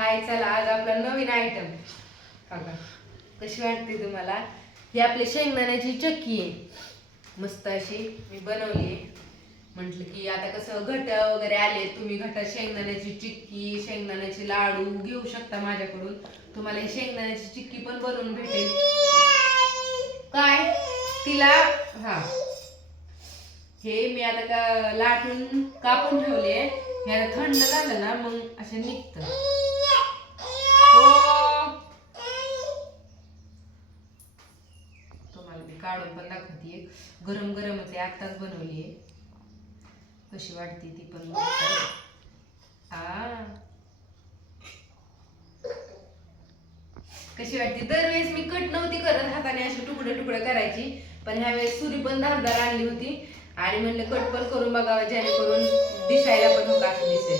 हाय चला आज आपला नवीन आयटम बघा कशी वाटते तुम्हाला? ही आपली शेंगदाण्याची चक्की आहे. मस्त अशी मी बनवली आहे. म्हटलं की आता कसं घट वगैरे आले तुम्ही घटात शेंगदाण्याची चिक्की शेंगदाण्याचे लाडू घेऊ शकता माझ्याकडून. तुम्हाला ही शेंगदाण्याची चिक्की पण बनवून भेटेल. काय? तिला हा. हे मी आता का लाटून कापून ठेवले हे आता थंड झालं ना मग असे निघतं हो तुम्हाला मी काढून पण दाखवते गरम गरमच आहे. आत्ताच बनवली आहे. कशी वाटते ती पण हा कशी वाटते? दरवेळेस मी कट नव्हती करत. हाताने अशी तुकडं तुकडं करायची. पण ह्या वेळेस सुरी पण धारदार आणली होती. आणि म्हणलं कट पण करून बघावं जेणेकरून दिसायला पण हो असं दिसेल.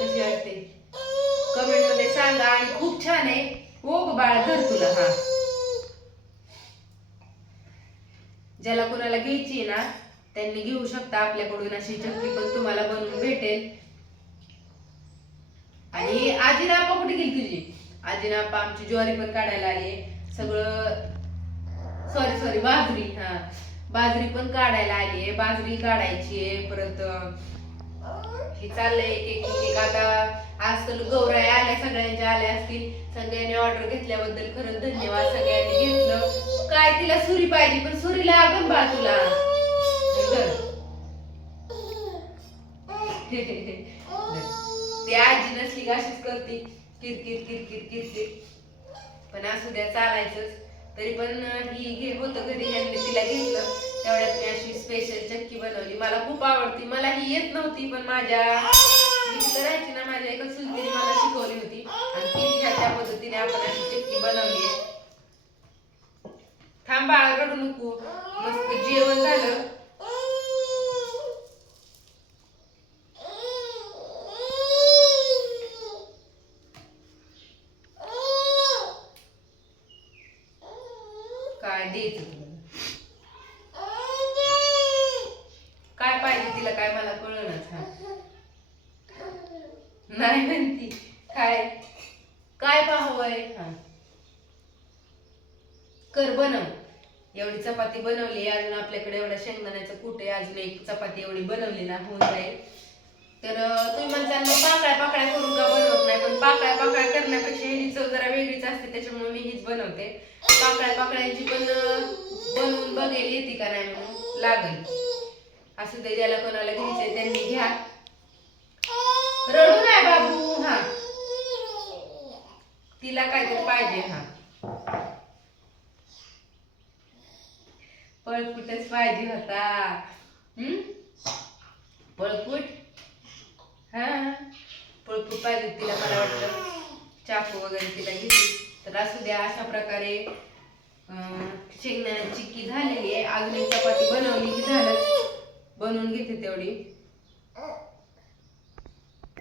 कशी वाटते? कमेंटमध्ये सांगा आणि खूप छान आहे. हो बाळा धर तुला हा. ज्याला कोणाला घ्यायची आहे ना त्यांनी घेऊ शकता. आपल्याकडून अशी चक्की पण तुम्हाला बनवून भेटेल. आणि आजीनापा कुठे गेली तुझी? आजीनापा आमची ज्वारी पण काढायला आली सगळं सॉरी सॉरी बाजरी हा. बाजरी पण काढायला आली आहे. बाजरी काढायची आहे. परत हे चाललंय एक एक आता आजकाल गौराया आल्या सगळ्यांच्या आल्या असतील सगळ्यांनी ऑर्डर घेतल्याबद्दल खरंच धन्यवाद सगळ्यांनी घेतलं. काय तिला सुरी पाहिजे पण सुरी लागल बा तुला. ते ती आजी नसली अशीच करते. किरकिर किरकिर किरकिर पण असू द्या चालायचंच. तरी पण ही घे होतं घरी यांनी तिला घेतलं. तेवढ्यात मी अशी स्पेशल चक्की बनवली. मला खूप आवडती. मला ही येत नव्हती पण माझ्या मी राहायची ना माझ्या एका चुलतीने मला शिकवली होती. आणि ती ह्या त्या पद्धतीने आपण अशी चक्की बनवली आहे. थांब बाळा रडू नको. मस्त जेवण झालं. काय द्यायचं तुला काय पाहिजे तिला काय मला कळलंच हा नाही म्हणती? काय? काय पाहावंय? हा. कर बनव. एवढी चपाती बनवली अजून आपल्याकडे एवढा शेंगदाण्याचं कूट आहे अजून एक चपाती एवढी बनवली ना होऊन जाईल. तर तुम्ही म्हणता मग पाकळ्या पाकळ्या करून का बनवत नाही? पण पाकळ्या पाकळ्या करण्यापेक्षा ह्याची चव जरा वेगळीच असते त्याच्यामुळे मी हीच बनवते. पाकळ्या पाकळ्यांची पण बनवून बघेल येते का नाही म्हणून लागेल. असं ते ज्याला कोणाला घ्यायचंय त्यांनी घ्या रडू नाही बाबू हा तिला काहीतरी पाहिजे हा. पळकुटच पाहिजे होता. हम्म? पळपुट? हा. पळपुट पाहिजे तिला मला वाटतं. चाकू वगैरे तिला घेतली. तर असू द्या अशा प्रकारे अं, की झालेली आहे. अजून एक चपाती बनवली की झालं बनवून घेते तेवढी.